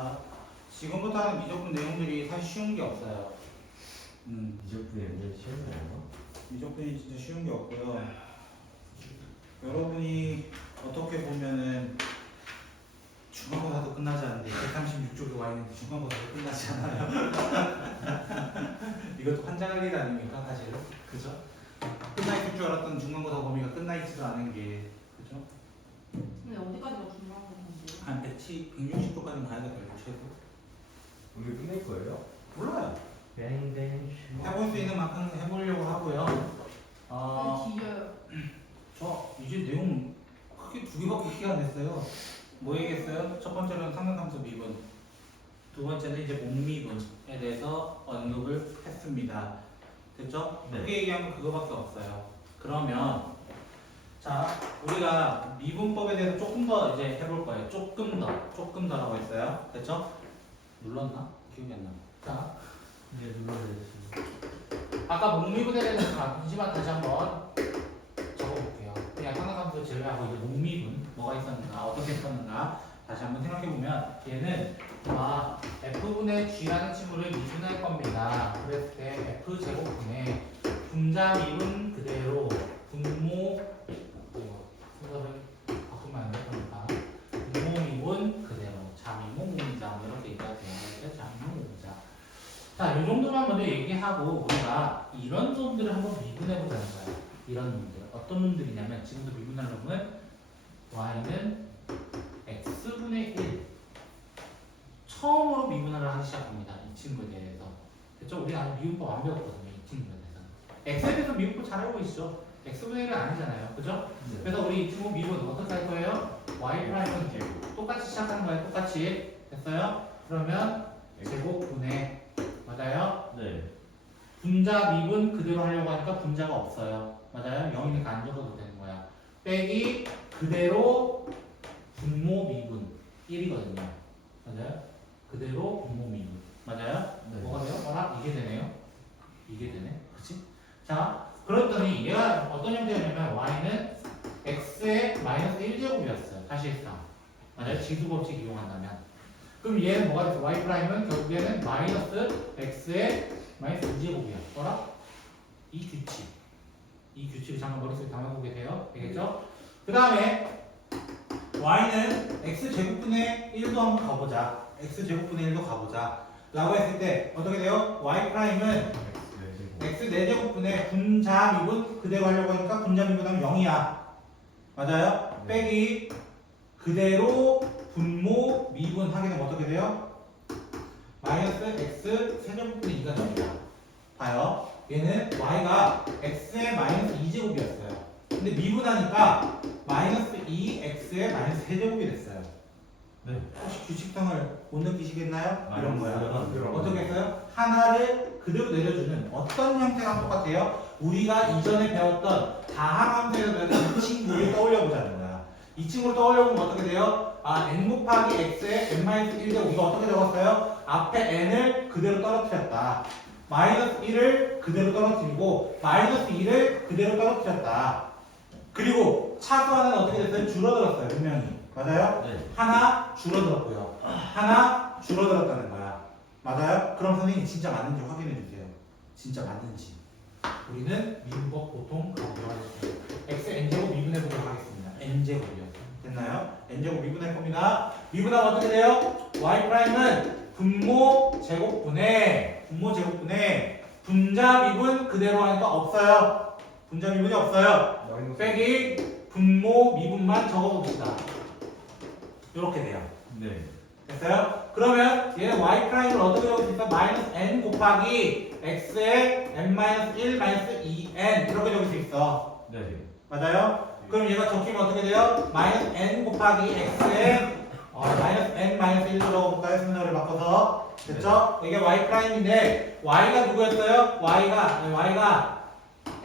자, 지금부터 하는 미적분 내용들이 사실 쉬운 게 없어요. 미적분이 완전 쉬운 거예요? 미적분이 진짜 쉬운 게 없고요. 여러분이 어떻게 보면은 중간고사도 끝나지 않는데 136쪽에 와 있는데 중간고사도 끝나지 않아요. 이것도 환장할 일 아닙니까, 사실은? 그죠? 끝나 있을 줄 알았던 중간고사 범위가 끝나 있지도 않은 게, 그죠? 근데 어디까지가 중간고사인데? 한 160도까지는 가야 될 거예요, 최소. 오늘 끝낼 거예요? 몰라요. 뱅뱅 해볼 수 있는 만큼 해보려고 하고요. 길어요. 저 이제 내용 크게 두 개밖에 기억 안 했어요. 뭐 얘기했어요? 첫 번째로는 상관함수 미분, 두 번째는 이제 목미분에 대해서 언급을 했습니다. 됐죠? 네. 크게 얘기한 건 그거밖에 없어요. 그러면 자, 우리가 미분법에 대해서 조금 더 이제 해볼 거예요. 조금 더라고 했어요. 됐죠? 눌렀나? 기억이 안 나. 자, 네, 눌러주세요. 아까 목미분에 대해서 잠시만 다시 한번 적어볼게요. 그냥 상관함수 제외하고 이제 목미분 뭐가 있었는가, 어떻게 했었는가 다시 한번 생각해보면 얘는 F분의 G라는 친구를 미분할 겁니다. 그랬을 때 F제곱분의 분자 미분 그대로 분모 순서를 바꾸면 안 될 겁니다. 분모 미분 그대로 자미모 모미자 이렇게 얘기가 돼요. 자미모 모미자. 자, 이 정도만 먼저 얘기하고 우리가 이런 놈들을 한번 미분해보자는 거예요. 이런 놈들. 어떤 놈들이냐면 지금도 미분할 놈은 y는 x분의 1 처음으로 미분을 하기 시작합니다. 이 친구에 대해서. 됐죠? 우리가 아직 미분법 완벽하거든요. 이 친구에 대해서. x에 대해서 미분법 잘 알고 있죠? x분의 1은 아니잖아요. 그죠? 네. 그래서 우리 이 친구 미분 어떻게 할 거예요? y 프라임은 제곱. 똑같이 시작하는 거예요. 똑같이. 됐어요? 그러면 제곱분의 맞아요? 네. 분자 미분 그대로 하려고 하니까 분자가 없어요. 맞아요? 0이니까 안 적어도 되는 거야. 빼기 그대로 분모 미분 1이거든요. 맞아요? 그대로 분모 미분. 맞아요? 네. 뭐가 돼요? 이게 되네요. 이게 되네. 그치? 자, 그랬더니 얘가 어떤 형태냐면 y는 x의 마이너스 1제곱이었어요. 사실상. 맞아요? 지수법칙 이용한다면. 그럼 얘는 뭐가 됐어? y 프라임은 결국에는 마이너스 x의 마이너스 2제곱이었더라? 이 규칙을 잠깐 머릿속에 담아보게 돼요. 되겠죠? 그 다음에 y는 x제곱분의 1도 한번 가보자. x제곱분의 1도 가보자. 라고 했을 때 어떻게 돼요? y 프라임은 x 4제곱분의 분자 미분 그대로 하려고 하니까 분자 미분하면 0이야. 맞아요? 네. 빼기 그대로 분모 미분 하게 되면 어떻게 돼요? 마이너스 x 세제곱분의 2가 됩니다. 봐요. 얘는 y가 x의 마이너스 2제곱이었어요. 근데 미분하니까 마이너스 2x의 마이너스 세제곱이 됐어요. 네. 혹시 규칙성을 못 느끼시겠나요? 이런 거야. 마이너스가 어떻게 했어요? 하나를 그대로 내려주는 어떤 형태랑 똑같아요? 우리가 이전에 배웠던 다항함수에서 배웠던 이 친구를 떠올려 보자는 거야. 이 친구를 떠올려 보면 어떻게 돼요? n 곱하기 x의 n-1제곱 이거 어떻게 적었어요? 앞에 n을 그대로 떨어뜨렸다. 마이너스 1을 그대로 떨어뜨리고 마이너스 2를 그대로 떨어뜨렸다. 그리고 차수 하나는 어떻게 됐어요? 줄어들었어요. 분명히. 맞아요? 네. 하나 줄어들었고요. 하나 줄어들었다는 거야. 맞아요? 그럼 선생님 진짜 맞는지 확인해 주세요. 진짜 맞는지. 우리는 미분법 보통 그렇게 하겠습니다. x n제곱 미분해 보도록 하겠습니다. n제곱이요. 됐나요? n제곱 미분할 겁니다. 미분하면 어떻게 돼요? y 프라임은 분모 제곱분의 분자 미분 그대로 하니까 없어요. 분자 미분이 없어요. 빼기 분모 미분만 적어봅시다. 이렇게 돼요. 네. 됐어요? 그러면 얘는 y 프라임을 어떻게 적을 수 있어? 마이너스 n 곱하기 x의 n-1 마이너스 2n 이렇게 적을 수 있어. 네. 맞아요? 그럼 얘가 적히면 어떻게 돼요? 마이너스 n 곱하기 x의 마이너스 n 마이너스 1로 적어볼까요? 순서를 바꿔서. 됐죠? 이게 y 프라임인데 y가 누구였어요? y가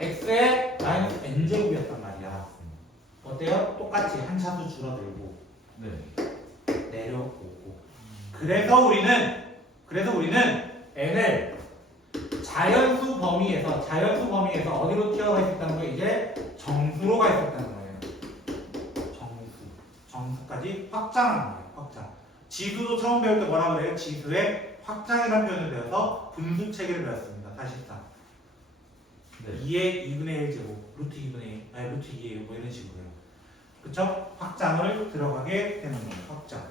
x의 마이너스 n제곱이었단 말이야. 어때요? 똑같이 한 차수 줄어들고 네. 내려오고. 그래서 우리는 n을 자연수 범위에서 어디로 튀어가 있었다는 거예요? 이제 정수로 가 있었다는 거예요. 정수까지 확장하는 거예요. 확장. 지수도 처음 배울 때 뭐라 그래요? 지수의 확장이라는 표현을 배워서 분수 체계를 배웠습니다. 사실상. 네. 2의 2분의 1 제곱, 루트 2분의 1, 아니 루트 2의 1, 뭐 이런 식으로요. 그쵸? 확장을 들어가게 되는 거예요. 확장.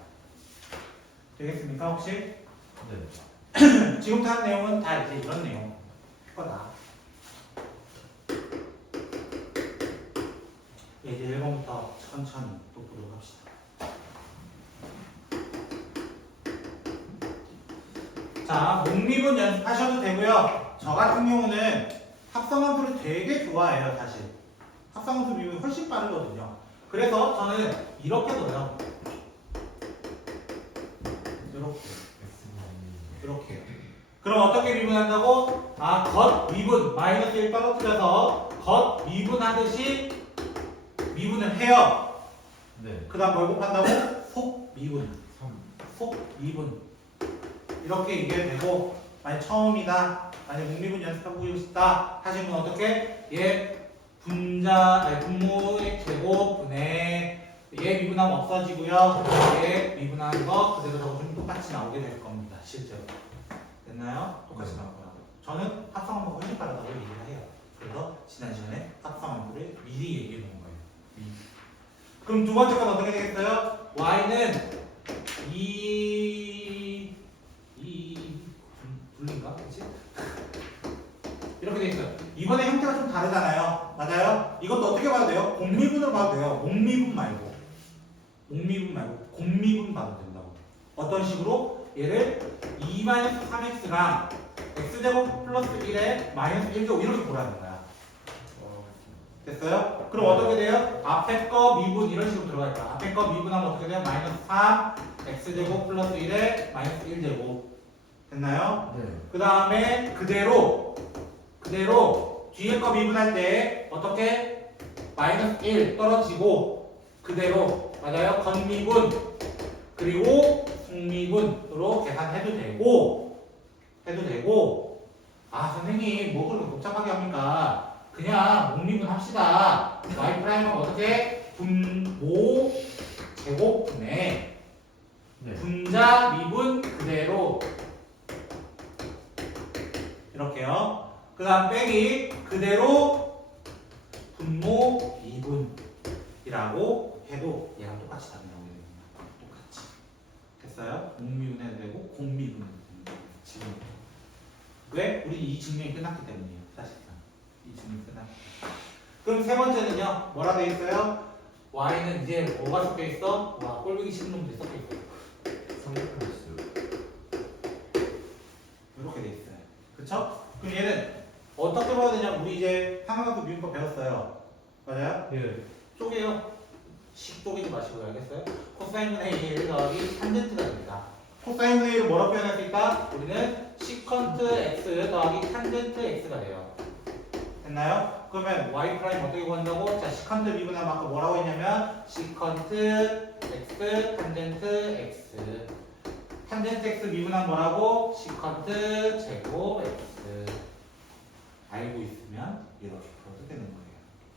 되겠습니까, 혹시? 네. 지금부터 한 내용은 다 이제 이런 내용. 거다. 이제 1번부터 천천히 또 보도록 합시다. 자, 목립은 연습하셔도 되고요. 저 같은 경우는 합성함수를 되게 좋아해요, 사실. 합성함수 비율이 훨씬 빠르거든요. 그래서 저는 이렇게 둬요. 이렇게요. 그럼 어떻게 미분한다고? 겉 미분 마이너스 1 떨어뜨려서 겉 미분하듯이 미분을 해요. 네. 그 다음 뭘 곱한다고? 속 미분. 3. 속 미분. 이렇게 얘기해도 되고, 만약 처음이다, 만약 목미분 연습해보고 싶다 하시면 어떻게? 얘 분모의 제곱분의 얘 미분하면 없어지고요. 얘 미분하는 거 그대로 적어주면 똑같이 나오게 될 겁니다. 실제로. 됐나요? 똑같이 나올 거라고. 저는 합성함수가 훨씬 빠르다고 얘기를 해요. 그래서 지난 시간에 합성함수를 미리 얘기해 놓은 거예요. 미리. 그럼 두 번째 건 어떻게 되겠어요? y는 2 분리인가? 그치? 이렇게 돼 있어요. 이번에 형태가 좀 다르잖아요. 맞아요? 이것도 어떻게 봐도 돼요? 곱미분으로 봐도 돼요. 목미분 말고. 목미분 말고 곱미분 봐도 된다고. 어떤 식으로? 얘를 2-3x랑 x제곱 플러스 1에 마이너스 1제곱 이렇게 보라는 거야. 됐어요? 그럼 어떻게 돼요? 앞에 거 미분 이런 식으로 들어갈 거야. 앞에 거 미분하면 어떻게 돼요? 마이너스 3 x제곱 플러스 1에 마이너스 1제곱. 됐나요? 네. 그 다음에 그대로 뒤에 거 미분할 때 어떻게? 마이너스 1 떨어지고 그대로 맞아요? 건미분 그리고 속미분으로 계산해도 되고 선생님 뭐 그렇게 복잡하게 합니까? 그냥 목미분 합시다. y 프라임은 어떻게? 분모 제곱분의 네. 분자 미분 그대로 이렇게요. 그 다음 빼기 그대로 분모 2분이라고 해도 얘랑 똑같이 답이 나오게 됩니다. 똑같이. 됐어요? 목미분 해도 되고 공미분 해도 됩니다. 지금. 왜? 우리 이 증명이 끝났기 때문이에요. 사실상. 이 증명이 끝났기 때문에. 그럼 세 번째는요. 뭐라 돼 있어요? y는 이제 뭐가 섞여 있어? 와, 꼴보기 싫은 놈들이 섞여 있어요. 3플러스. 이렇게 돼 있어요. 그쵸? 그럼 얘는 어떻게 봐야 되냐? 우리 이제 상하수 미분법 배웠어요. 맞아요? 예. 쪼개요. 식 쪼개지 마시고 알겠어요? 코사인분의 1 더하기 탄젠트가 됩니다. 코사인분의 1을 뭐라고 표현할 수 있다? 우리는 시컨트 x 더하기 탄젠트 x가 돼요. 됐나요? 그러면 y 프라임 어떻게 구한다고? 자, 시컨트 미분하면 아까 뭐라고 했냐면 시컨트 x 탄젠트 x 탄젠트 x 미분하면 뭐라고? 시컨트 제곱 x 알고 있으면 이렇게 풀어도 되는 거예요.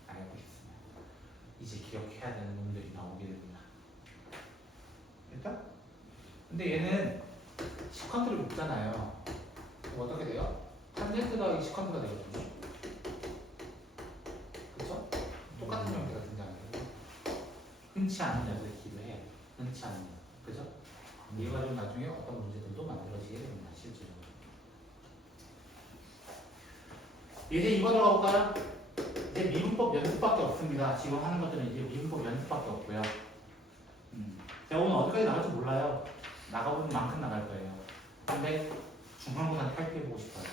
알고 있으면 이제 기억해야 되는 놈들이 나오게 됩니다. 됐다? 근데 얘는 시컨트를 묶잖아요. 그럼 어떻게 돼요? 탄젠트 더하기 시컨트가 되거든요. 그쵸? 똑같은 형태가 등장해요. 흔치 않은 녀석이기도 해요. 흔치 않은 녀석. 그죠? 얘가 좀 나중에 어떤 문제들도 만들어지게 됩니다. 실제로. 이제 2번으로 가볼까요? 이제 미분법 연습밖에 없습니다. 지금 하는 것들은 이제 미분법 연습밖에 없고요. 제가 오늘 어디까지 나갈지 몰라요. 나가보는 만큼 나갈 거예요. 근데 중간고사 탈피해보고 싶어요.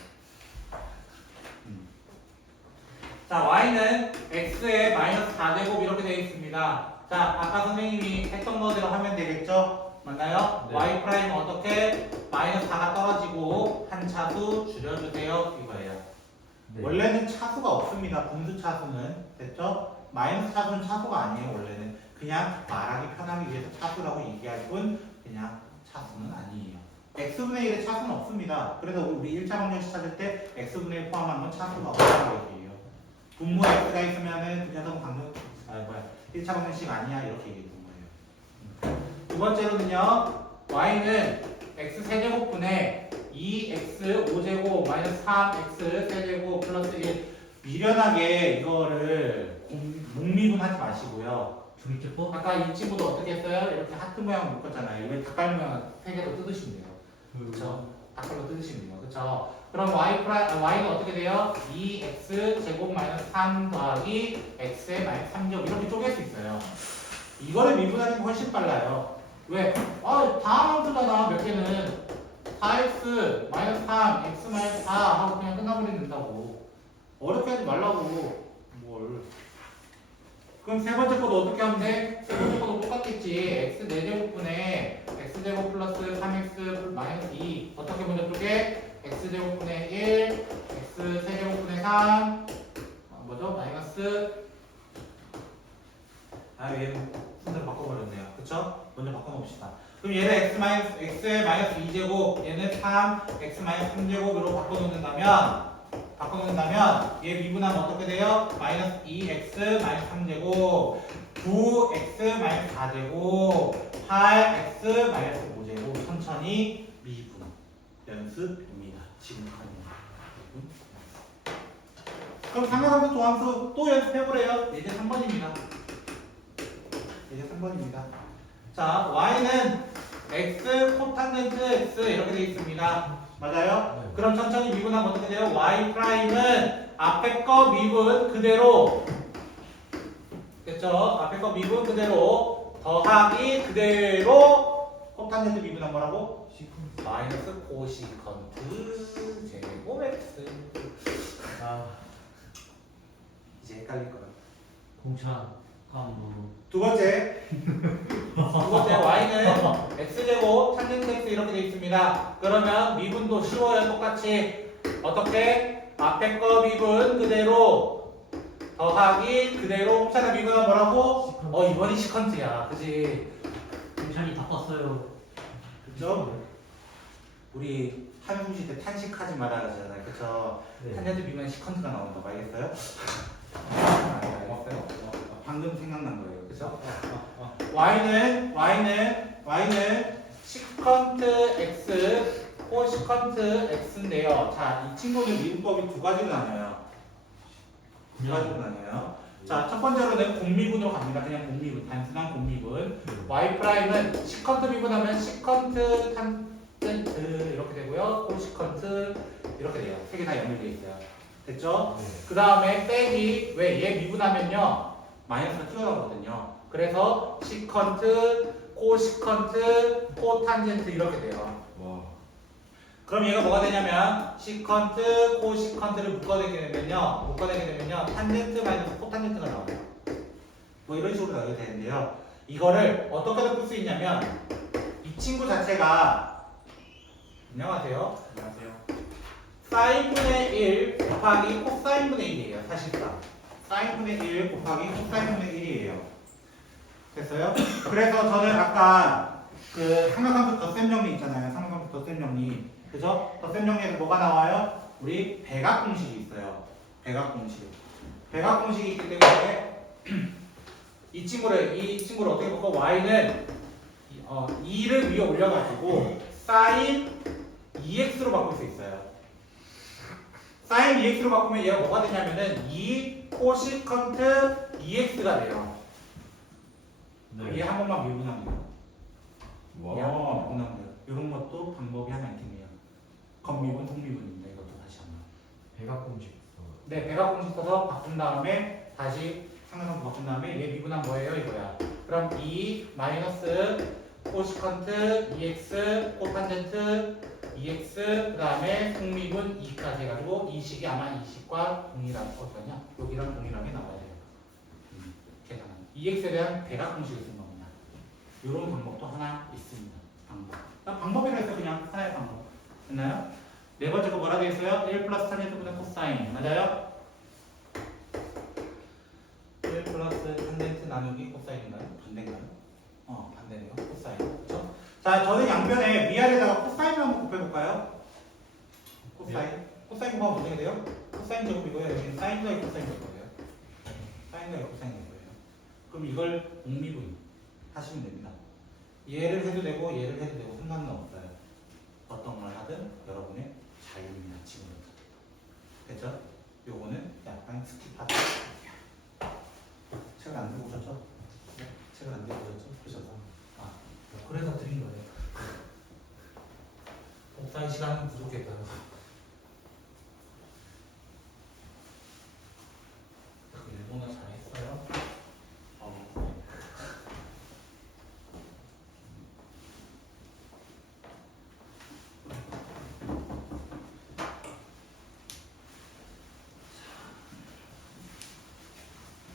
자, y는 x에 마이너스 4제곱 이렇게 되어 있습니다. 자, 아까 선생님이 했던 거대로 하면 되겠죠? 맞나요? 네. y 프라임 어떻게? 마이너스 4가 떨어지고 한 차수 줄여주세요. 이거예요. 네. 원래는 차수가 없습니다. 분수 차수는. 됐죠? 마이너스 차수는 차수가 아니에요. 원래는. 그냥 말하기 편하기 위해서 차수라고 얘기할 뿐 그냥 차수는 아니에요. x분의 1의 차수는 없습니다. 그래서 우리 1차 방정식 찾을 때 x분의 1 포함한 건 차수가 없다고 얘기해요. 분모 x가 있으면은 부자동 방정 1차 방정식 아니야 이렇게 얘기해 본 거예요. 두 번째로는요. y는 x 세제곱분의 2x 5제곱 마이너스 3x 세제곱 플러스 1 미련하게 이거를 목미분하지 마시고요. 중립제법? 아까 이 친구도 어떻게 했어요? 이렇게 하트 모양 묶었잖아요. 이거 닭발 모양 3개로 뜯으시면 돼요. 그렇죠? 닭발로 뜯으시면 돼요. 그렇죠? 그럼 y는 어떻게 돼요? 2x 제곱 마이너스 3 더하기 x의 마이너스 3제곱 이렇게 쪼갤 수 있어요. 이거를 미분하는 게 훨씬 빨라요. 왜? 다음 함수잖아. 몇 개는 4x 마이너스 3, x 마이너스 4 하고 그냥 끝나버리면 된다고. 어렵게 하지 말라고. 뭘. 그럼 세 번째 것도 어떻게 하면 돼? 세 번째 것도 똑같겠지. x 4제곱분의 x제곱 플러스 3x 마이너스 2 어떻게 먼저 쪼개? x제곱분의 1 x 세제곱분의 3 뭐죠? 마이너스 얘는 순서를 바꿔버렸네요. 그쵸? 먼저 바꿔놓읍시다. 그럼 얘를 x의 마이너스 2제곱 얘는 3 x 마이너스 3제곱으로 바꿔놓는다면 얘 미분하면 어떻게 돼요? 마이너스 2x 마이너스 3제곱 9x 마이너스 4제곱 8x 마이너스 5제곱 천천히 미분 연습입니다. 지금까지. 그럼 삼각함수 도함수 또 연습해보래요. 이제 3번입니다. 이제 3번입니다. 자, y는 x 코탄젠트 x 이렇게 되어 있습니다. 맞아요? 네. 그럼 천천히 미분하면 어떻게 돼요? y 프라임은 앞에 거 미분 그대로 됐죠? 앞에 거 미분 그대로 더하기 그대로 코탄젠트 미분한 거라고? 마이너스 코시컨트 제곱 x 이제 헷갈릴 거야. 공차 다음 두 번째 y는 x제곱 탄젠트 x 이렇게 되어 있습니다. 그러면 미분도 쉬워요. 똑같이 어떻게? 앞에 거 미분 그대로 더하기 그대로 홈차나 미분은 뭐라고? 이번이 시컨트야. 그지? 공차이 다 떴어요. 그죠? 우리 한국시 때 탄식하지 말아 그러잖아요. 그쵸? 네. 탄젠트 미분에 시컨트가 나온다고 알겠어요? 알겠어요? 방금 생각난 거예요. 그죠? y는 시컨트 x 코시컨트 x인데요. 자, 이 친구는 미분법이 두 가지로 나뉘어요. 자, 첫 번째로는 곱미분으로 갑니다. 그냥 곱미분, 단순한 곱미분. y 프라임은 시컨트 미분하면 시컨트 탄젠트 이렇게 되고요. 코시컨트 이렇게 돼요. 세 개 다 연결되어 있어요. 됐죠? 네. 그 다음에 빼기 왜 얘 미분하면요 마이너스가 튀어나오거든요. 그래서 시컨트, 코시컨트, 코탄젠트 이렇게 돼요. 와. 그럼 얘가 뭐가 되냐면 시컨트, 코시컨트를 묶어내게 되면요 탄젠트 마이너스 코탄젠트가 나와요. 뭐 이런 식으로 나오게 되는데요. 이거를 어떻게 풀 수 있냐면 이 친구 자체가 안녕하세요. 사인분의 1 곱하기 코사인분의 1이에요. 사실상 사인분의 1 곱하기 코사인분의 1이에요. 됐어요? 그래서 저는 아까 그 삼각함수 덧셈 정리 있잖아요. 삼각함수 덧셈 정리. 그죠? 덧셈 정리에서 뭐가 나와요? 우리 배각 공식이 있어요. 배각 공식. 배각 공식이 있기 때문에 이 친구를 어떻게 볼까? y는 2를 위에 올려가지고 sin 2x로 바꿀 수 있어요. sin 2x로 바꾸면 얘가 뭐가 되냐면은 2 코시컨트 2x가 돼요. 얘 한 번만 미분하면 돼요. 얘 한 번만 미분하면 돼요. 이런 것도 방법이 하나 있겠네요. 겉미분, 속미분입니다. 이것도 다시 한번. 배각 공식. 네, 배각 공식 써서 바꾼 다음에 다시 상관함수 바꾼 다음에 얘 미분한 뭐예요? 이거야. 그럼 2 마이너스 코시컨트 2x 코탄젠트 2x 그 다음에 속미분 2까지 해가지고 이 식이 아마 이 식과 동일한 어떠냐? 여기랑 동일하게 나와야 돼요. 계산은 2x에 대한 배각 공식을 쓴 겁니다. 이런 방법도 하나 있습니다. 방법이라 해서 그냥 하나의 방법. 됐나요? 네 번째 거 뭐라 되어 있어요? 1 플러스 탄젠트분의 코사인 맞아요? 1 플러스 탄젠트 나누기 코사인인가요? 반대인가요? 반대네요. 코사인. 그렇죠? 자, 저는 양변에 위아래다가 코사인을 한번 곱해볼까요? 코사인. 코사인 곱하면 어떻게 돼요? 코사인 제곱이고요. 여기는 사인 더하기 코사인 될 거예요. 사인 더하기 코사인 될 거예요. 그럼 이걸 옥미분 하시면 됩니다. 얘를 해도 되고 얘를 해도 되고 상관은 없어요. 어떤 걸 하든 여러분의 자유입니다. 지금부터. 됐죠? 요거는 약간 스킵하다. 책을 안 들고 오셨죠? 네? 책을 안 들고 오셨죠? 그러셔서. 아, 그래서 드린 거예요. 복사의 시간은 부족했다고. 일본어 잘했어요.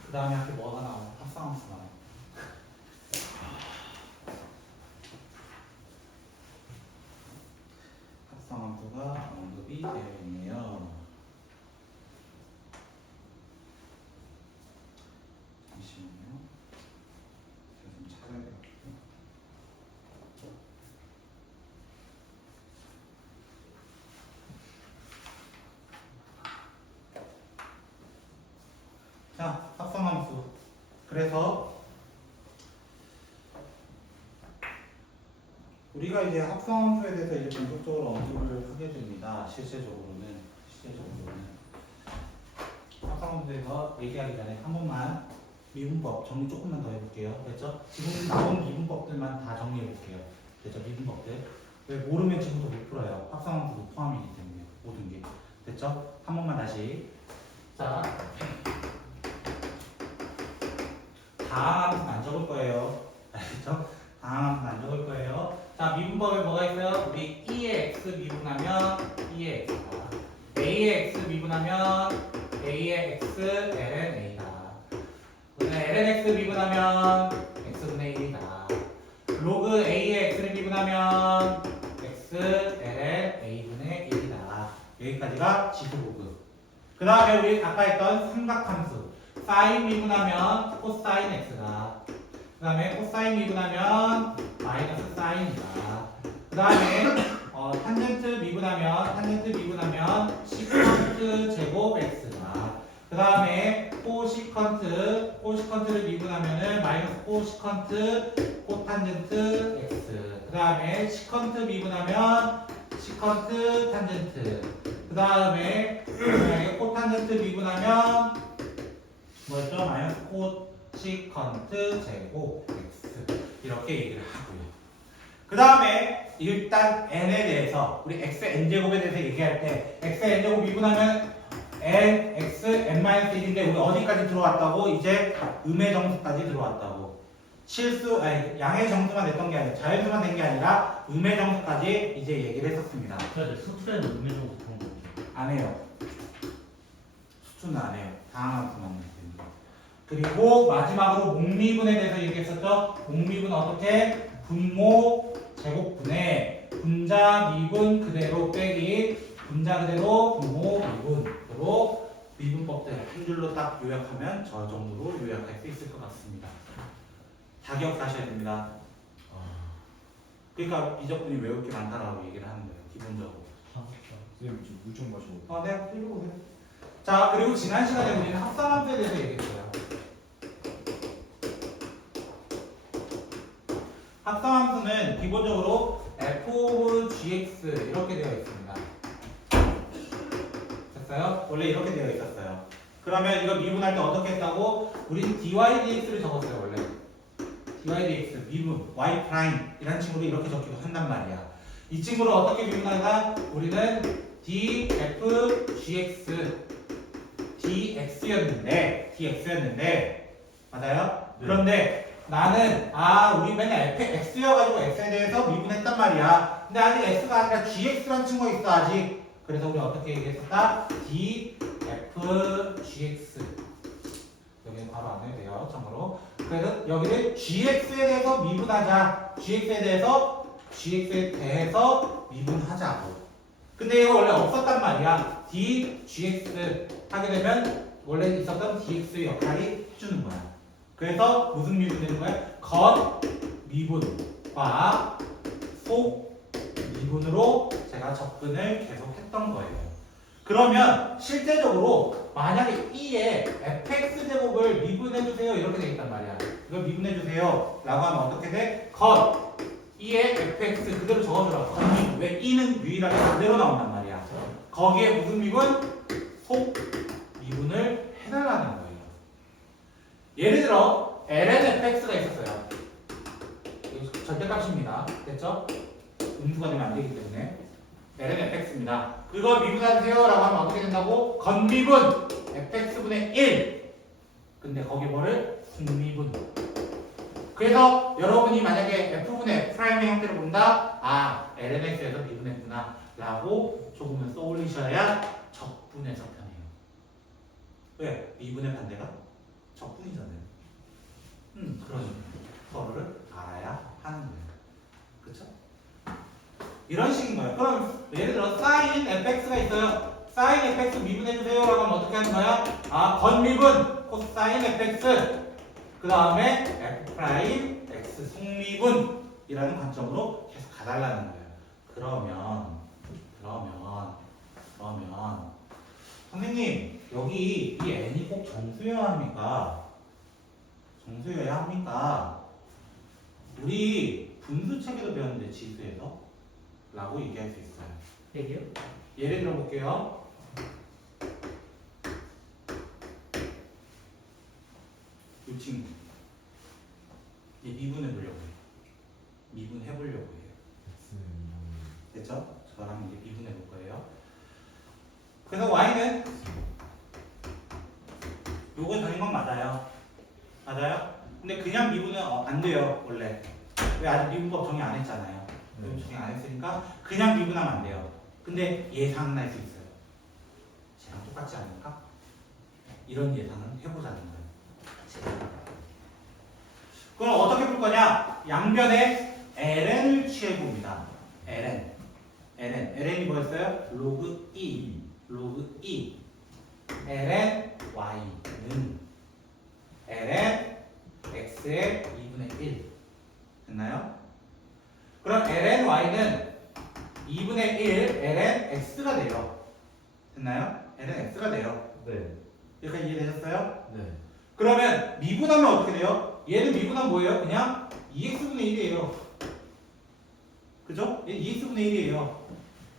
그 다음에 학교 뭐가 나와요? 합성함수 나와요. 합성함수가 언급이 되어 있네요. 잠시만요. 제가 좀 찾아야 돼가지고. 자, 합성함수. 그래서 우리가 이제 합성함수에 대해서 이제 본격적으로 언급을 하게 됩니다. 실제적으로는 합성함수에 대해서 얘기하기 전에 한 번만 미분법 정리 조금만 더 해볼게요. 됐죠? 지금 나온 미분법들만 다 정리해 볼게요. 됐죠? 미분법들. 왜 모르면 지금부터 못 풀어요. 합성함수도 포함이기 때문에 모든 게. 됐죠? 한 번만 다시. 자, 다항함수 안 적을 거예요. 알겠죠? 다항함수 안 적을 거예요. 자, 미분법에 뭐가 있어요? 우리 2의 x 미분하면 2의 x다. a의 x 미분하면 a의 x ln a다. ln x 미분하면 x분의 1이다. 로그 a의 x를 미분하면 x ln a분의 1이다. 여기까지가 지수로그. 그 다음에 우리 아까 했던 삼각함수. 사인 미분하면 코사인 x다. 그 다음에 코사인 미분하면 마이너스 사인이다. 그 다음에 탄젠트 미분하면 시컨트 제곱 x다. 그 다음에 코시컨트를 미분하면은 마이너스 코시컨트 코탄젠트 x. 그 다음에 시컨트 미분하면 시컨트 탄젠트. 그 다음에 코탄젠트 미분하면 뭐였죠? 마이너스 코시컨트 제곱 x. 이렇게 얘기를 하고요. 그 다음에 일단 n에 대해서 우리 x n제곱에 대해서 얘기할 때 x n제곱 미분하면 n x n-1인데 우리 어디까지 들어왔다고? 이제 음의 정수까지 들어왔다고. 양의 정수만 됐던 게 아니라 자연수만 된 게 아니라 음의 정수까지 이제 얘기를 했었습니다. 그래도 수트에는 음해정도 그런 거 없죠. 안 해요. 수투는 안 해요. 다항함수만 됩니다. 그리고 마지막으로 목미분에 대해서 얘기했었죠. 목미분 어떻게? 분모 제곱분에 분자 미분 그대로 빼기 분자 그대로 분모 미분으로 미분법들 한 줄로 딱 요약하면 저 정도로 요약할 수 있을 것 같습니다. 다 기억하셔야 됩니다. 그러니까 이적분이 외울 게 많다라고 얘기를 하는 거예요. 기본적으로. 선생님 지금 물좀 마시고. 네, 읽어보세요. 자, 그리고 지난 시간에 우리는 합성함수에 대해서 얘기했어요. 합성함수는 기본적으로 f of gx 이렇게 되어 있습니다. 됐어요? 원래 이렇게 되어 있었어요. 그러면 이거 미분할 때 어떻게 했다고? 우린 dy dx를 적었어요, 원래. dy dx 미분 y 프라임 이런 친구도 이렇게 적기도 한단 말이야. 이 친구를 어떻게 미분하냐? 우리는 df gx dx였는데 맞아요? 네. 그런데 나는 우리 맨날 x여가지고 x에 대해서 미분했단 말이야. 근데 아직 x가 아니라 gx라는 친구가 있어 아직. 그래서 우리 어떻게 얘기했었다? df gx 여기는 바로 안 해도 돼요 참고로. 그래서 여기를 gx에 대해서 미분하자. gx에 대해서 미분하자고. 근데 이거 원래 없었단 말이야. dgx 하게 되면 원래 있었던 dx 역할이 해주는 거야. 그래서 무슨 미분 되는 거야? 겉 미분과 속 미분으로 제가 접근을 계속 했던 거예요. 그러면 실제적으로 만약에 2의 fx 제곱을 미분해주세요 이렇게 돼 있단 말이야. 이걸 미분해주세요 라고 하면 어떻게 돼? 겉 E의 fx 그대로 적어주라고. 건미분. 왜 E는 유일하게 그대로 나온단 말이야. 거기에 무슨 미분? 속 미분을 해달라는 거예요. 예를 들어 ln fx가 있었어요. 이거 절대값입니다. 됐죠? 음수가 되면 안 되기 때문에 ln fx입니다. 그거 미분하세요 라고 하면 어떻게 된다고? 건미분 fx분의 1. 근데 거기에 뭐를? 속미분. 그래서 여러분이 만약에 f분의 프라임의 형태를 본다. 아, lnx에서 미분했구나 라고 조금은 떠올리셔야 적분에서 편해요. 왜? 미분의 반대가 적분이잖아요. 그러죠. 서로를 알아야 하는 거예요. 그쵸? 이런 식인 거예요. 그럼 예를 들어 sin fx가 있어요. sin fx 미분해주세요 라고 하면 어떻게 하는 거야? 아, 건미분 cosine fx 그 다음에 f 프라임 x 속미분이라는 관점으로 계속 가달라는 거예요. 그러면 선생님 여기 이 n이 꼭 정수여야 합니까? 정수여야 합니까? 우리 분수책에도 배웠는데 지수에서 라고 얘기할 수 있어요. 핵이요? 예를 들어 볼게요. 이 친구 이제 미분해보려고 해요. 미분해보려고 해요. 됐죠? 저랑 이제 미분해볼 거예요. 그래서 y는 요거 되는 건 맞아요. 맞아요? 근데 그냥 미분은 안 돼요 원래. 왜 아직 미분법 정의 안 했잖아요. 정의 안 했으니까 그냥 미분하면 안 돼요. 근데 예상은 할 수 있어요. 쟤랑 똑같지 않을까? 이런 예상은 해보자는 거예요. 그럼 어떻게 풀 거냐? 양변에 ln을 취해봅니다. ln이 뭐였어요? 로그 e ln y는 ln x의 2분의 1 됐나요? 그럼 ln y는 2분의 1 ln x가 돼요. 됐나요? ln x가 돼요. 네. 여기까지 이해되셨어요? 네. 그러면 미분하면 어떻게 돼요? 얘는 미분하면 뭐예요? 그냥 2x분의 1이에요. 그죠? 얘 2x분의 1이에요.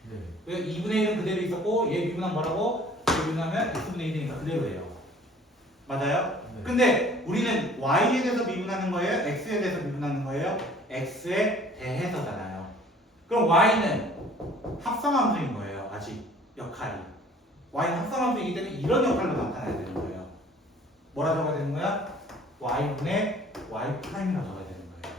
네. 왜 2분의 1은 그대로 있었고 얘 미분하면 뭐라고? 미분하면 x분의 1이니까 그대로예요. 맞아요? 네. 근데 우리는 y에 대해서 미분하는 거예요? x에 대해서 미분하는 거예요? x에 대해서잖아요. 그럼 y는 합성함수인 거예요. 아직 역할이. y는 합성함수이기 때문에 이런 역할로 나타나야 되는 거예요. 뭐라 적어야 되는 거야? y분의 y 프라임이라고 적어야 되는 거예요.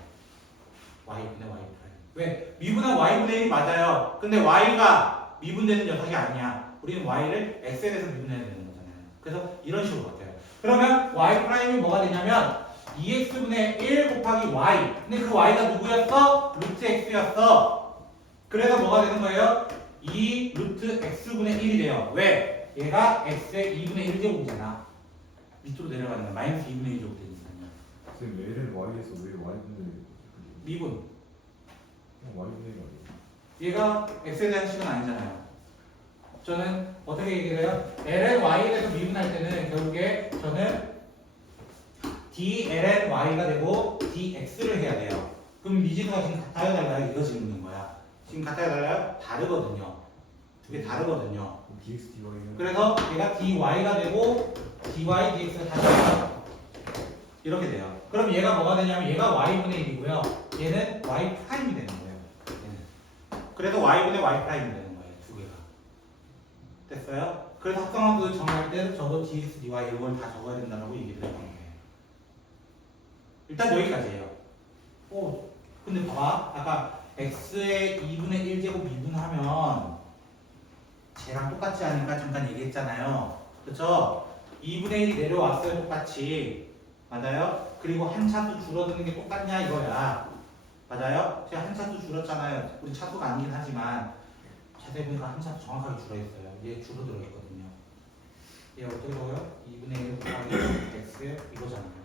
y분의 y 프라임. 왜? 미분한 y분의 1이 맞아요. 근데 y가 미분되는 녀석이 아니야. 우리는 y를 x에 대해서 미분해야 되는 거잖아요. 그래서 이런 식으로 바뀌어요. 그러면 y 프라임이 뭐가 되냐면 2x분의 1 곱하기 y. 근데 그 y가 누구였어? 루트 x였어. 그래서 뭐가 되는 거예요? 2 루트 x분의 1이 돼요. 왜? 얘가 x의 2분의 1제곱이잖아. 밑으로 내려가는 거야. 마이너스 2분의 1제곱 되니까요. 선생님 ln y에서 왜 y분의 미분. y분의 1이 아니에요? 얘가 x에 대한 식은 아니잖아요. 저는 어떻게 얘기를 해요? ln y에 대해서 미분할 때는 결국에 저는 d ln y가 되고 dx를 해야 돼요. 그럼 미지수가 지금 같아요 달라요? 이거 지금 묻는 거야. 지금 같아요 달라요? 다르거든요. 두 개 다르거든요. dx dy는 그래서 얘가 dy가 되고 dy dx가 다시 돼요. 이렇게 돼요. 그럼 얘가 뭐가 되냐면 얘가 y분의 1이고요. 얘는 y 프라임이 되는 거예요. 얘는. 그래서 y분의 y 프라임이 되는 거예요. 두 개가. 됐어요? 그래서 합성함수 정할 때 저도 dx, dy 이걸 다 적어야 된다고 얘기를 해본 거예요. 일단 여기까지예요. 오, 근데 봐봐. 아까 x의 2분의 1제곱 미분하면 쟤랑 똑같지 않을까 잠깐 얘기했잖아요. 그쵸? 2분의 1이 내려왔어요. 똑같이. 맞아요? 그리고 한 차수 줄어드는 게 똑같냐 이거야. 맞아요? 제가 한 차수 줄었잖아요. 우리 차수가 아니긴 하지만 자세히 보니까 한 차수 정확하게 줄어있어요. 얘 줄어들어 있거든요. 얘 어떻게 보여요? 2분의 1 곱하기 x 이거잖아요.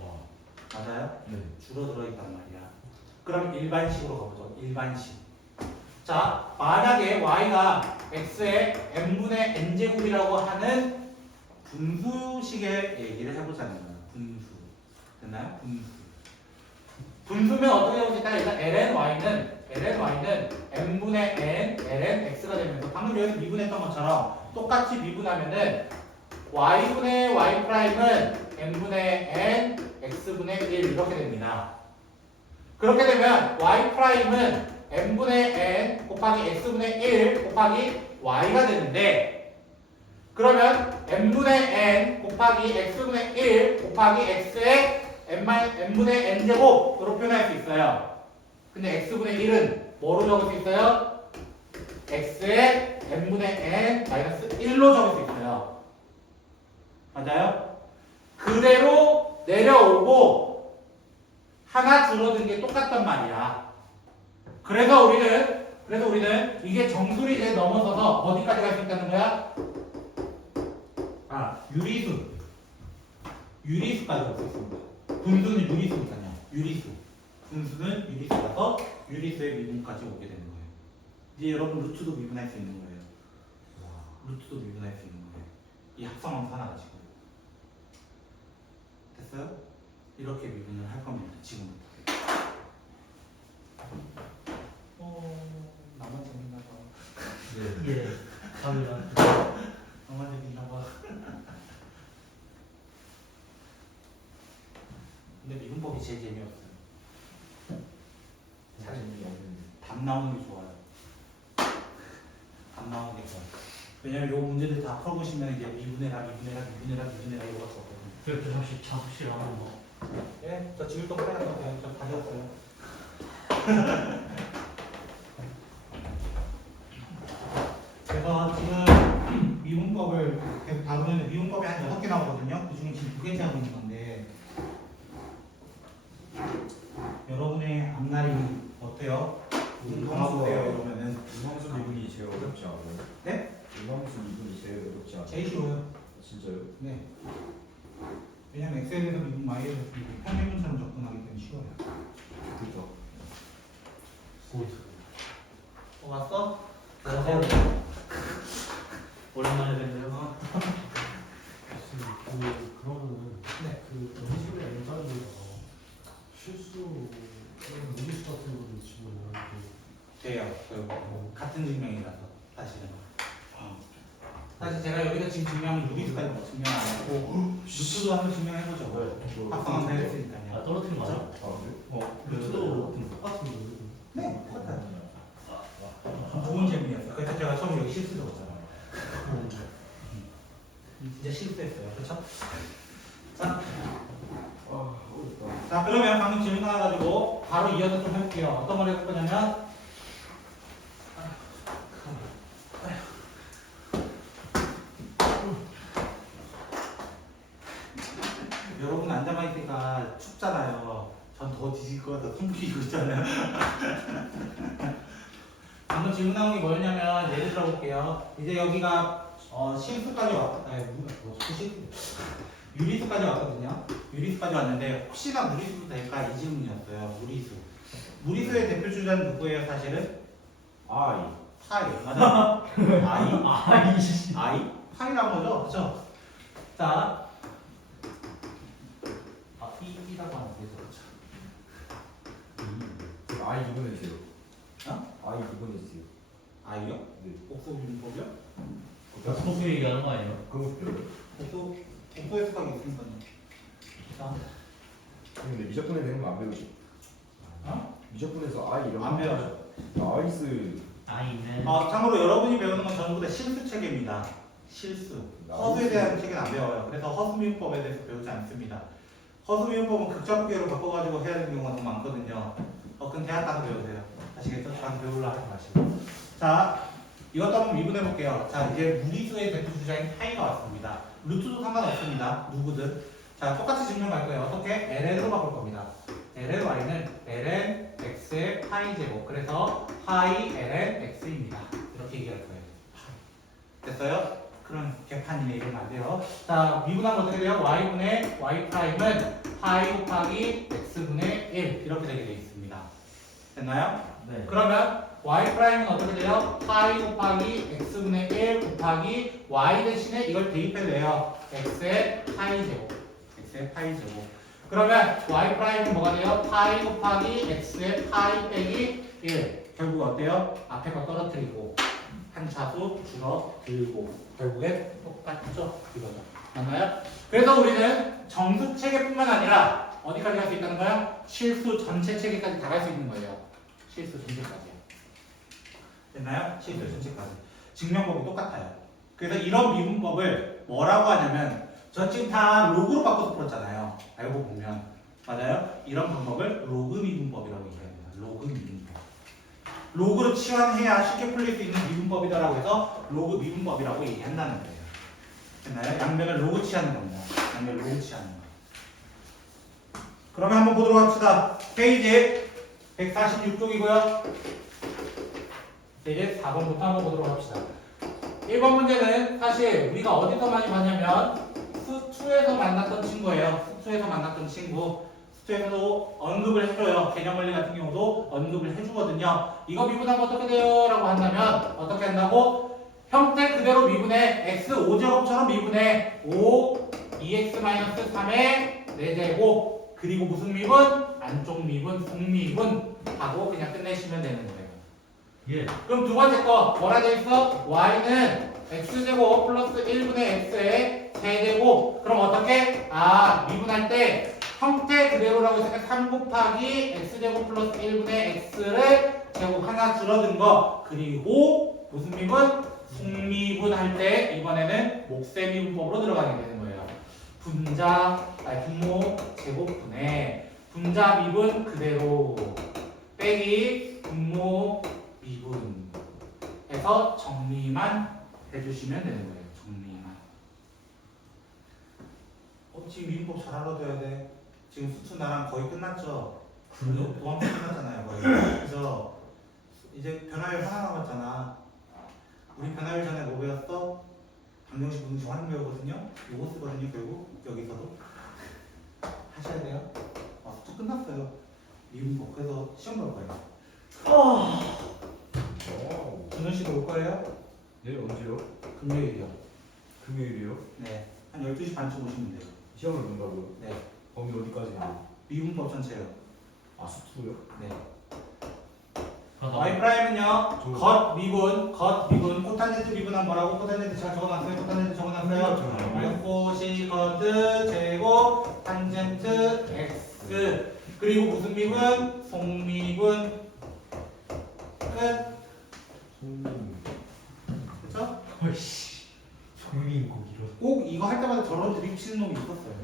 와. 맞아요? 네. 줄어들어 있단 말이야. 그럼 일반식으로 가보죠. 일반식. 자, 만약에 y가 x의 n분의 n제곱이라고 하는 분수식의 얘기를 해보자는 거예요. 분수. 됐나요? 분수. 분수면 어떻게 되고 있다? 일단 ln n분의 n ln x가 되면서 방금 여기서 미분했던 것처럼 똑같이 미분하면은 y분의 y 프라임은 n분의 n x분의 1 이렇게 됩니다. 그렇게 되면 y 프라임은 n분의 n 곱하기 x분의 1 곱하기 y가 되는데, 그러면 n분의 n 곱하기 x분의 1 곱하기 x의 n분의 n제곱으로 표현할 수 있어요. 근데 x분의 1은 뭐로 적을 수 있어요? x의 n분의 n 마이너스 1로 적을 수 있어요. 맞아요? 그대로 내려오고 하나 줄어든 게 똑같단 말이야. 그래서 우리는 이게 정수를 이제 넘어서서 어디까지 갈 수 있다는 거야? 유리수까지 갈 수 있습니다. 분수는 유리수니까요. 분수는 유리수라서 유리수의 미분까지 오게 되는 거예요. 이제 여러분 루트도 미분할 수 있는 거예요. 루트도 미분할 수 있는 거예요. 이 합성함수 하나 가지고. 됐어요? 이렇게 미분을 할 겁니다. 지금부터. 나만 재밌나 봐. 예. 감사합니다. 나만 재밌나 봐. 근데 미분법이 제일 재미없어요. 사진이 없는데. 답 나오는 게 좋아요. 답 나오는 게 좋아요. 왜냐면 요 문제들 다 풀어보시면 이제 미분해라 이거밖에 없거든요. 그렇게 잠시 작업실 하는 거. 예? 저 지울 거 빼놨어요. 저 가져왔어요. 그래서 지금 미분법을 계속 다루면 미분법이 한 6개 나오거든요. 그 중에 지금 2개째 하고 있는 건데, 여러분의 앞날이 어때요? 무슨 강화보세요 이러면은. 음함수 미분이 제일 어렵지 않아요? 네? 음함수 미분이 제일 어렵지 않아요? 제일 쉬워요. 진짜요? 네. 왜냐면 엑셀에서 미분, Y에서 미분, 평균처럼 접근하기 때문에 쉬워요. 그죠. 왔어? 오랜만에 뵙네요. 그러면은 네. 그 연습을 엔자리에서 실수 무리수 같은 거를 집어넣어야 돼요. 같은 증명이라서 사실은. 사실 제가 여기서 지금 증명은 루비스까지 뭐 증명 안 하고 루트도 한번 증명해보죠. 합성한다 아 했으니까요. 떨어뜨린 거 맞아? 아, 그래? 루트도 똑같은 거예요. 네, 똑같아요. 좋은 질문이었어요. 그래서 제가 처음에 여기 실수 적었잖아요. 진짜 실수했어요. 그렇죠? 자, 어렵다. 자, 그러면 방금 질문 하나 가지고 바로 이어서 좀 해볼게요. 어떤 걸 해볼 거냐면, 여러분 앉아만 있으니까 춥잖아요. 전 더 뒤질 것 같아서 숨기고 있잖아요. 방금 질문 나온 게 뭐였냐면, 예를 들어 볼게요. 이제 여기가 실수까지 유리수까지 왔거든요. 유리수까지 왔는데 혹시나 무리수도 될까 이 질문이었어요. 무리수의 대표 주자는 누구예요? 사실은 I. 파이. 맞아. I 파이라고 하죠. 그렇죠? 자, B라고 하면 되죠. 그렇죠? I 구분해주세요. 어? I 구분해주세요. I요? 네. 복수 분법이요? 소수 얘기하는 거 아니에요? 그거 배워요? 복수의 수학이 있으니까요. 자, 근데 미적분에 되는 거 안 배우죠? 어? 미적분에서 I 이런 안 배워요. 나이스. 아이는 참고로 여러분이 배우는 건 전부 다 실수 체계입니다. 실수. 허수에 대한 책은 안 배워요. 그래서 허수미분법에 대해서 배우지 않습니다. 허수미분법은 극좌부계로 바꿔가지고 해야 되는 경우가 너무 많거든요. 그건 대학 가서 배우세요. 아시겠죠? 저한테 배우려 하지 마시고. 자, 이것도 한번 미분해 볼게요. 자, 이제 무리수의 대표 주자인 파이가 왔습니다. 루트도 상관없습니다. 누구든. 자, 똑같이 질문 갈 거예요. 어떻게? ln으로 바꿀 겁니다. lny는 ln x의 파이 제곱. 그래서 파이 ln x입니다. 이렇게 얘기할 거예요. 됐어요? 그런 개판이네. 이러면 안 돼요. 자, 미분하면 어떻게 돼요? y분의 y 프라임은 파이 곱하기 x분의 1 이렇게 되게 되어 있습니다. 됐나요? 네. 그러면 y 프라임은 어떻게 돼요? 파이 곱하기 x분의 1 곱하기 y 대신에 이걸 대입해도 돼요. x의 파이 제곱. x의 파이 제곱. 그러면 y 프라임은 뭐가 돼요? 파이 곱하기 x의 파이 빼기 1. 결국 어때요? 앞에 거 떨어뜨리고 한 차수 줄어들고 결국엔 똑같죠? 이거죠. 맞나요? 그래서 우리는 정수 체계뿐만 아니라 어디까지 갈 수 있다는 거야? 실수 전체 체계까지 다 갈 수 있는 거예요. 실수 전체까지요. 됐나요? 실수 전체까지. 증명법이 똑같아요. 그래서 이런 미분법을 뭐라고 하냐면 저 지금 다 로그로 바꿔서 풀었잖아요. 알고 보면. 맞아요? 이런 방법을 로그 미분법이라고 얘기합니다. 로그 미분법. 로그로 치환해야 쉽게 풀릴 수 있는 미분법이다라고 해서 로그 미분법이라고 얘기한다는 거예요. 됐나요? 양변을 로그 치하는 겁니다. 양변을 로그 치하는 거. 그러면 한번 보도록 합시다. 페이지 146쪽이고요. 이제 4번부터 한번 보도록 합시다. 1번 문제는 사실 우리가 어디서 많이 봤냐면 수2에서 만났던 친구예요. 수2에서 만났던 친구. 수2에서도 언급을 해줘요. 개념원리 같은 경우도 언급을 해주거든요. 이거 미분하면 어떻게 돼요? 라고 한다면 어떻게 한다고? 형태 그대로 미분해. x 5제곱처럼 미분해. 5 2x-3의 4제곱 그리고 무슨 미분? 안쪽 미분, 속미분 하고 그냥 끝내시면 되는 거예요. 예. 그럼 두 번째 거 뭐라 돼 있어? y는 x제곱 플러스 1분의 x의 세제곱. 그럼 어떻게? 미분할 때 형태 그대로라고 했으니까 3 곱하기 x제곱 플러스 1분의 x를 제곱 하나 줄어든 거. 그리고 무슨 미분? 속미분 할 때 이번에는 목세미분법으로 들어가게 되는 거예요. 분모 제곱분의 분자 미분 그대로 빼기 분모 미분 해서 정리만 해주시면 되는 거예요. 정리만. 지금 미분법 잘 알아둬야 돼. 지금 수투 나랑 거의 끝났죠? 도함수 끝났잖아요. 거의. 그래서 이제 변화율 하나 남았잖아. 우리 변화율 전에 뭐 배웠어? 방정식 분수 하는 배우거든요. 요거 쓰거든요. 결국 여기서도 하셔야 돼요. 수투 끝났어요. 미분법. 그래서 시험 볼 거예요. 준호 씨도 올 거예요? 네, 언제요? 금요일이요. 금요일이요? 네. 한 12시 반쯤 오시면 돼요. 시험을 본다고요? 네. 범위 어디까지요? 미분법 전체요. 수투요? 네. 가서 y 프라임은요. 저- 겉 미분, 코탄젠트 미분한 뭐라고? 코탄젠트 잘 적어놨어요. 코탄젠트 적어놨어요. 코시거트 제곱 탄젠트 x 그리고 무슨 미분? 속미분 끝. 손님. 그렇죠? 헐씨. 종민 꼭 이런. 꼭 이거 할 때마다 저런 드립 치는 놈이 있었어요.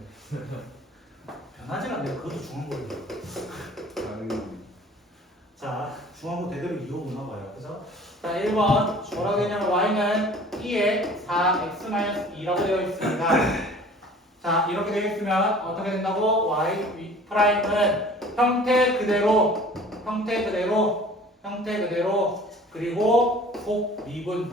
변하진 않네요. 그것도 중앙고예요. 아유. 자, 중앙고 대대로 이어오나 봐요. 그죠? 자, 1번 뭐라고 되냐면 y는 2에 4x-2라고 되어 있습니다. 자, 이렇게 되어 있으면 어떻게 된다고? y 프라임은 형태 그대로 그리고 속미분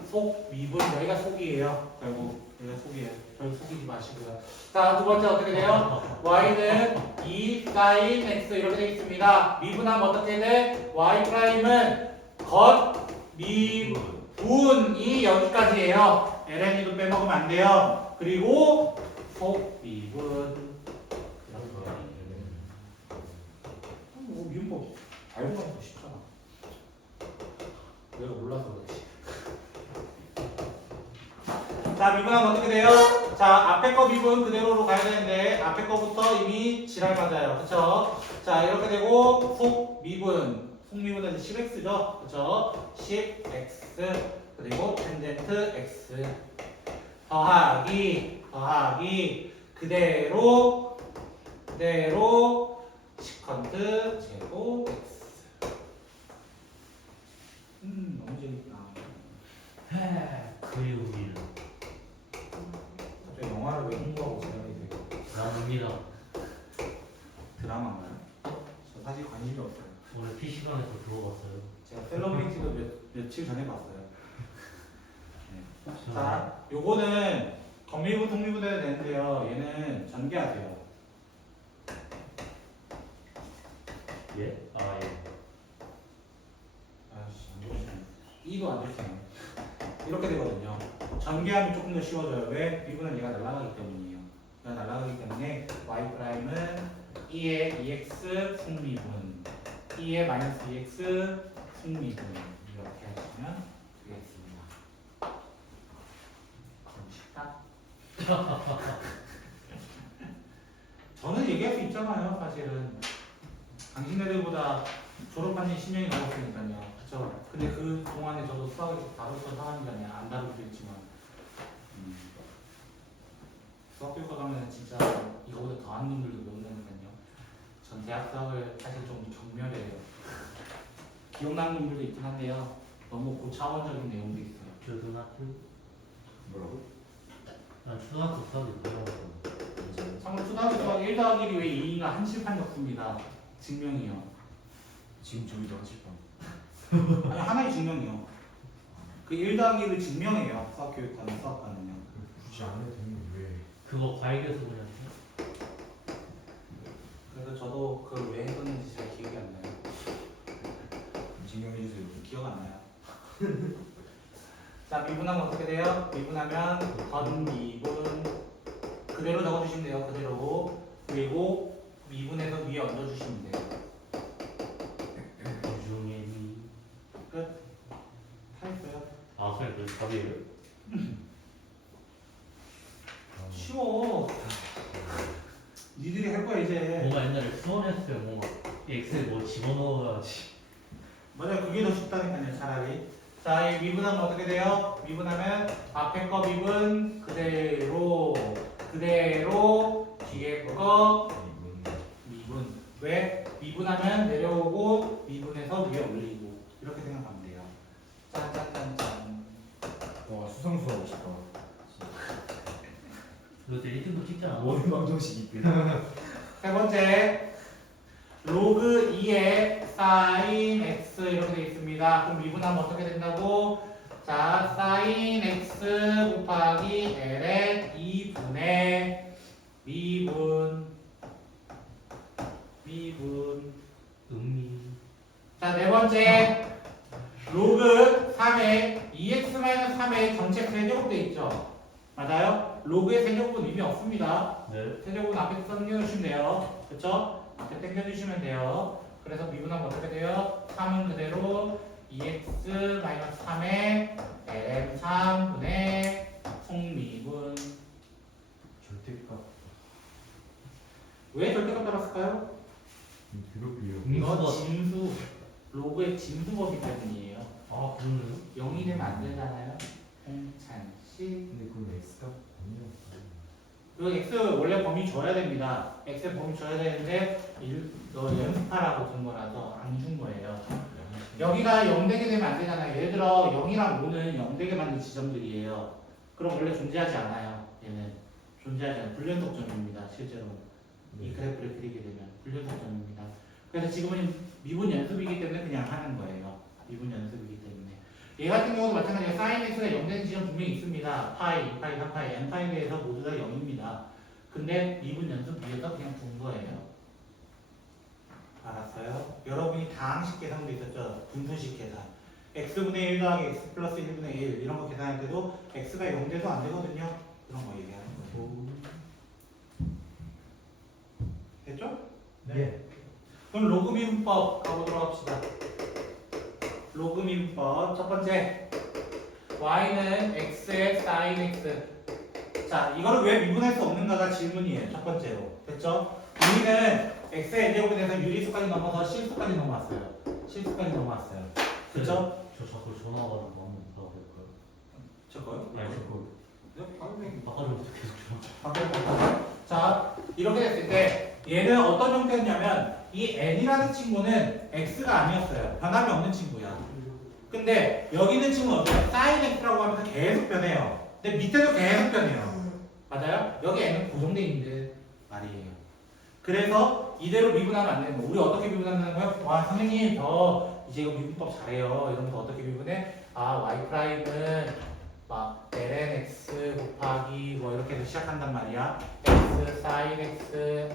여기가 속이에요. 결국 여기가 속이에요. 결국 속이지 마시고요. 자, 두 번째 어떻게 돼요? y는 2 sin x 이렇게 되어 있습니다. 미분하면 어떻게 돼? y 프라임은 겉 미분이 여기까지예요. ln이도 빼먹으면 안 돼요. 그리고 속미분. 미분법 알고 가면 더 쉽잖아. 내가 몰라서 그렇지. 자, 미분하면 어떻게 돼요? 자, 앞에 거 미분 그대로로 가야 되는데 앞에 거부터 이미 지랄 맞아요. 그쵸? 자, 이렇게 되고 속미분은 이제 10x죠. 그쵸? 10x 그리고 탄젠트 x 더하기 그대로 시컨트 제곱 x. 너무 재밌다. 그리우리를 갑자기 영화를 왜 공부하고 생각이 돼요? 나눕니다. 드라마인가요? 저 사실 관심이 없어요. 오늘 PC방에서 들어봤어요. 제가 셀러브리티도 며칠 전에 봤어요. 네. 저- 자, 요거는 정미분, 속미분해도 되는데요. 얘는 전개하세요. 예? 예. 아이씨, 안 좋으시네. 2도 안 좋으시네. 이렇게 되거든요. 전개하면 조금 더 쉬워져요. 왜? 미분은 얘가 날아가기 때문이에요. 얘가 날아가기 때문에 y 프라임은 2의 2x 승미분 2의 마이너스 2x 승미분 이렇게 하시면 되겠습니다. 너무 쉽다. 저는 얘기할 수 있잖아요. 사실은 당신네들보다 졸업한 지 10년이 넘었으니까요. 그렇죠? 근데 그 동안에 저도 수학을 좀 다뤘던 사람이잖아요. 안 다루기도 했지만 수학 교과 가면 진짜 이거보다 더한 놈들도 배운다니까요. 전 대학 수학을 사실 좀 경멸해요. 기억나는 놈들도 있긴 한데요. 너무 고차원적인 내용도 있어요. 초등학교? 뭐라고? 난 초등학교 수학이 어려웠어. 참고로 초등학교 수학 1 더하기 1이 왜 2가 한실판이었습니다. 증명이요. 지금 저기도 한칠판. 아니 하나의 증명이요. 그 1 더하기 1을 증명해요. 수학 교육하는 수학과는요. 굳이 안 해도 되는데 왜? 그거 과외교수 그냥 그래서 저도 그걸 왜 했었는지 잘 기억이 안 나요. 증명해 주세요. 기억 안 나요. 자, 미분하면 어떻게 돼요? 미분하면 건미분 그대로 적어주시면 돼요. 그대로. 그리고 미분해서 위에 얹어주시면 돼요. 중에 미. 끝. 다 했어요. 아 그냥 그 답이에요? 쉬워. 니들이 할 거야 이제. 뭔가 옛날에 수원했을 때 뭔가 엑셀 뭐 집어넣어야지. 맞아요. 그게 더 쉽다니까요. 차라리. 자, 이 미분하면 어떻게 돼요? 미분하면 앞에 거 미분 그대로 뒤에 거 미분. 왜? 미분하면 내려오고 미분해서 위에 올리고 이렇게 생각하면 돼요. 짠짠짠짠. 와 수상수 하고 싶다. 그것도 1등도 찍잖아. 모든 방정식 있대. 세 번째 로그 2의 사인 x 이렇게 되어 있습니다. 그럼 미분하면 어떻게 된다고? 자, 사인 x 곱하기 ln 2분의 미분 음미. 자, 네 번째 로그 3의 2x-3의 전체 세제곱 되어 있죠? 맞아요? 로그의 세제곱은 의미 없습니다. 네. 세제곱은 앞에 당겨주시면 돼요. 그쵸? 앞에 당겨주시면 돼요. 그래서 미분하면 어떻게 돼요? 3은 그대로 2x-3의 ln3분의 속미분. 절대값. 왜 절대값 따랐을까요? 괴롭이에요. 이거 음수가- 진수, 로그의 진수법이기 때문이에요. 아 그러네요. 0이 되면 안 되잖아요. 홍찬씨. 근데 그건 X값 아니야. 그 x 원래 범위 줘야 됩니다. x 범위 줘야 되는데 너 연습하라고 준 거라서 안 준 거예요. 여기가 0 되게 되면 안 되잖아요. 예를 들어 0이랑 5는 0 되게 만든 지점들이에요. 그럼 원래 존재하지 않아요. 얘는 존재하지 않아요. 불연속점입니다. 실제로 이 그래프를 그리게 되면 불연속점입니다. 그래서 지금은 미분 연습이기 때문에 그냥 하는 거예요. 미분 연습이기 때문에. 얘 같은 경우도 마찬가지로 사인 x가 0 되는 지점 분명히 있습니다. 파이, 2파이, 3파이, n파이에 대해서 모두 다 0입니다. 근데 미분 연습 위에서 그냥 둔 거예요. 알았어요? 여러분이 다항식 계산도 있었죠? 분수식 계산. x분의 1 더하기 x 플러스 1분의 1 이런 거 계산할 때도 x가 0 돼도 안 되거든요. 그런 거 얘기하는 거예요. 됐죠? 네. 그럼 로그미분법 가보도록 합시다. 로그미분법 첫 번째 y는 x의 sin x. 자, 이거를 왜 미분할 수 없는가가 질문이에요. 첫 번째로. 됐죠? 우리는 x의 n제곱에 대해서 유리수까지 넘어서 실수까지 넘어왔어요. 실수까지 넘어왔어요. 그쵸? 저 자꾸 전화 와가지고 한번 받아볼까요? 저거요? 아니 저거 아까 전부터 계속 전화. 자, 이렇게 됐을 때 얘는 어떤 형태였냐면 이 n이라는 친구는 x가 아니었어요. 변함이 없는 친구야. 근데 여기 있는 친구는 어때요? sin x라고 하면서 계속 변해요. 근데 밑에도 계속 변해요. 맞아요? 여기 n은 고정돼 있는 말이에요. 그래서 이대로 미분하면 안 되는 거예요. 우리 어떻게 미분하는 거예요? 와, 선생님 저 이제 이거 미분법 잘해요. 이러면서 어떻게 미분해? 아, y 프라임은 막 ln x 곱하기 뭐 이렇게 해서 시작한단 말이야. x sin x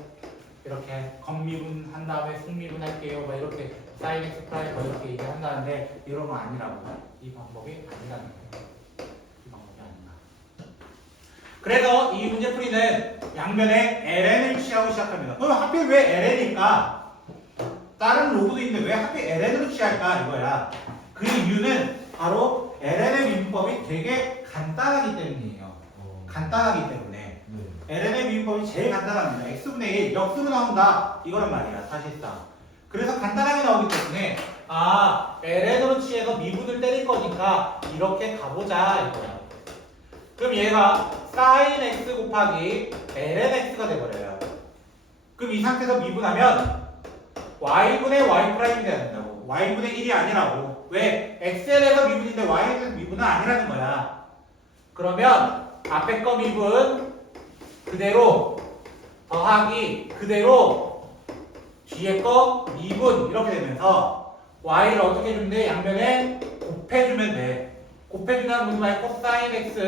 이렇게 건미분 한 다음에 승미분 할게요. 막 이렇게 sin x 프라임 뭐 이렇게 얘기한다는데 이런 거 아니라고. 이 방법이 아니라는 거예요. 이 방법이 아니다. 그래서 이 문제 풀이는 양면에 ln을 취하고 시작합니다. 그럼 하필 왜 ln일까? 다른 로그도 있는데 왜 하필 ln으로 취할까 이거야. 그 이유는 바로 ln의 미분법이 되게 간단하기 때문이에요. 간단하기 때문에 네. ln의 미분법이 제일 간단합니다. x분의 1 역수로 나온다 이거란 말이야 사실상. 그래서 간단하게 나오기 때문에 ln으로 취해서 미분을 때릴 거니까 이렇게 가보자 이거야. 그럼 얘가 sin x 곱하기 ln x가 돼버려요. 그럼 이 상태에서 미분하면 y분의 y 프라임이 돼야 된다고. y분의 1이 아니라고. 왜? xl에서 미분인데 y에서 미분은 아니라는 거야. 그러면 앞에 거 미분 그대로 더하기 그대로 뒤에 거 미분 이렇게 되면서 y를 어떻게 해주면 돼? 양면에 곱해주면 돼. 곱해준다는 무슨 말이야? 코사인 x,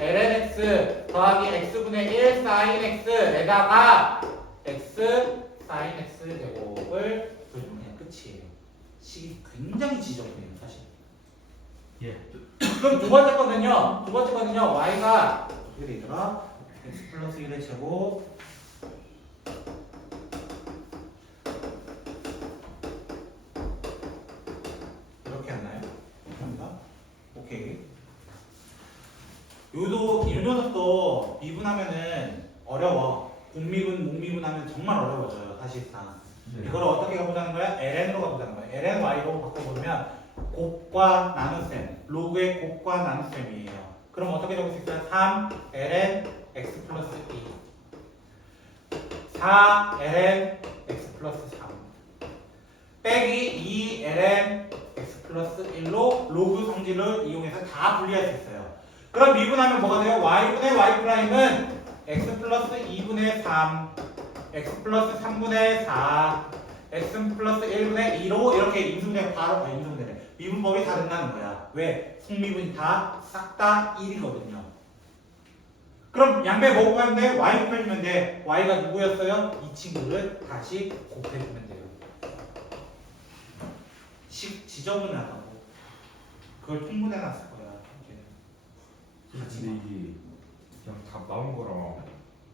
ln x 더하기 x분의 1 sin x에다가 x sin x 제곱을 보여주면 그냥 끝이에요. 식이 굉장히 지저분해요 사실. 예. 그럼 두 번째 거는요 y가 어떻게 되더라? x 플러스 1의 제곱 이렇게 했나요? 합니다. 오케이. 요 녀석도 미분하면은 어려워. 공미분, 목미분하면 정말 어려워져요 사실상. 네. 이걸 어떻게 가보자는 거야? ln으로 가보자는 거야. ln y로 바꿔보면 곱과 나눗셈, 로그의 곱과 나눗셈이에요. 그럼 어떻게 적을 수 있어요? 3 ln x 플러스 2 4 ln x 플러스 3 빼기 2 ln x 플러스 1로 로그 성질을 이용해서 다 분리할 수 있어요. 그럼 미분하면 뭐가 돼요? y분의 y 프라임은 x 플러스 2분의 3 x 플러스 3분의 4 x 플러스 1분의 2로 이렇게 인수분해 바로 인수분해래. 미분법이 다 된다는 거야. 왜? 속미분이 다 싹 다 1이거든요. 그럼 양배 뭐 곱하면 돼? y 곱해주면 돼. y가 누구였어요? 이 친구를 다시 곱해주면 돼요. 식 지저분하다고. 그걸 통분해놨을 거야. 근데 이게 그냥 답 나온 거랑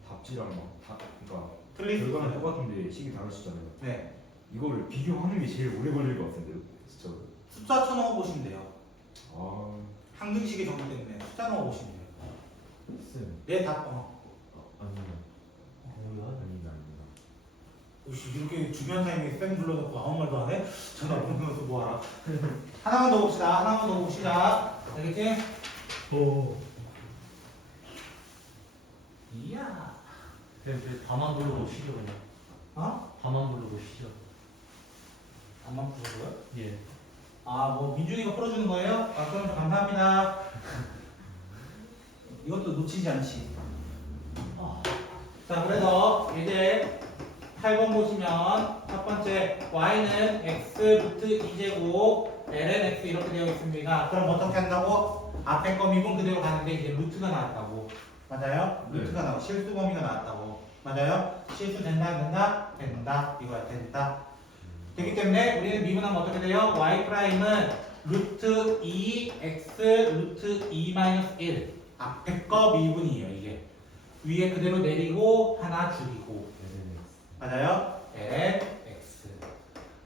답지랑 그러니까 틀릴 수 결과는 있어요. 똑같은데 식이 다르시잖아요. 네. 이거를 비교하는 게 제일 오래 걸릴 것 같은데요, 진짜. 숫자 쳐넣어 보시면 돼요. 아, 항등식의 정리 때문에 숫자 넣어 보시면 돼요. 쌤. 내 답, 아니요. 아닙니다. 혹시 이렇게 주변 사람이 쌤 불러놓고 아무 말도 안 해? 전화 보면서 뭐하라. 하나만 더 봅시다. 하나만 더 봅시다. 알겠지? 이야. 다만 부르고 쉬죠 그냥. 어? 다만 부르고 쉬죠. 답만 풀어줘요? 예. 뭐 민준이가 풀어주는 거예요? 그럼 좀 감사합니다. 이것도 놓치지 않지. 자, 그래서 이제 8번 보시면 첫 번째 y는 x 루트 2제곱 ln x 이렇게 되어 있습니다. 그럼 어떻게 한다고? 앞에 거 미분 그대로 가는데 이제 루트가 나왔다고. 맞아요? 네. 루트가 나오고 실수 범위가 나왔다고. 맞아요? 실수 된다 안 된다? 된다. 이거야 된다. 되기 때문에 우리는 미분하면 어떻게 돼요? y 프라임은 루트 2 x 루트 2 마이너스 1 앞에 거 미분이에요 이게. 위에 그대로 내리고 하나 줄이고. 맞아요? ln x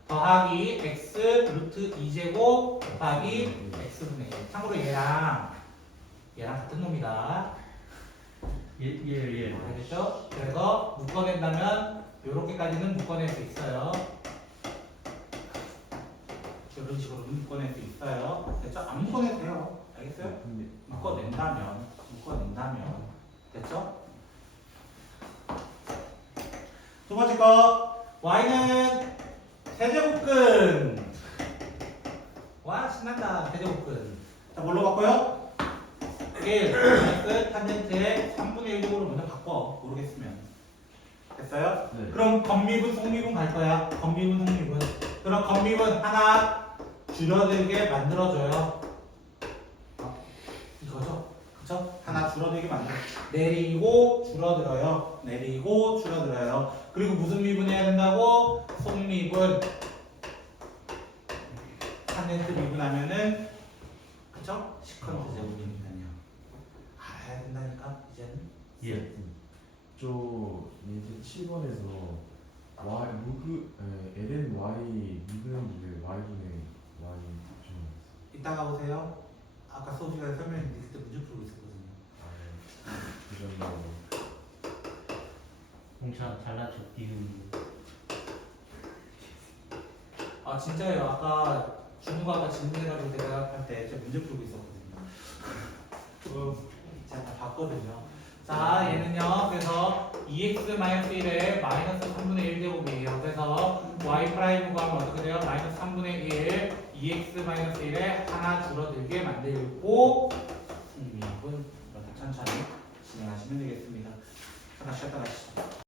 더하기 x 루트 2제곱 곱하기 x분의 1. 참고로 얘랑 같은 놈이다. 예. 알겠죠? 그래서 묶어낸다면 요렇게까지는 묶어낼 수 있어요. 이런 식으로 묶어낼 수 있어요. 됐죠? 안 묶어내도 돼요. 알겠어요? 묶어낸다면 됐죠? 두 번째 거 y는 세제곱근. 와 신난다. 세제곱근. 자 뭘로 바꿔요? 1 마이너스 탄젠트의 3분의 1제곱으로 먼저 바꿔. 모르겠으면 됐어요? 네. 그럼 건미분 속미분 갈 거야. 건미분 속미분. 그럼 건미분 하나 줄어들게 만들어줘요. 이거죠? 그쵸? 하나 줄어들게 만들어. 내리고 줄어들어요. 내리고 줄어들어요. 그리고 무슨 미분 해야 된다고? 속미분. 탄젠트 미분하면은 그쵸? 시컨트 제곱이니까요. 알아야 된다니까 이제는. 예. 저 이제 7번에서 y ln y 미분의 y분의 y 좀 이따가 오세요. 아까 수업 시간에 설명했는데 그때 문제 풀고 있었거든요. 부정이라고. 공차 잘라줘 비우는 거. 아 진짜요. 아까 준우가 아까 질문해가지고 대답할 때 제가 문제 풀고 있었거든요. 제가 다 봤거든요. 자 얘는요. 그래서 2x-1의 마이너스 3분의 1제곱이에요. 그래서 y 프라임 구하면 어떻게 돼요? 마이너스 3분의 1 2x-1에 하나 줄어들게 만들고 승리분 이렇게 천천히 진행하시면 되겠습니다. 하나 쉬었다 가시죠.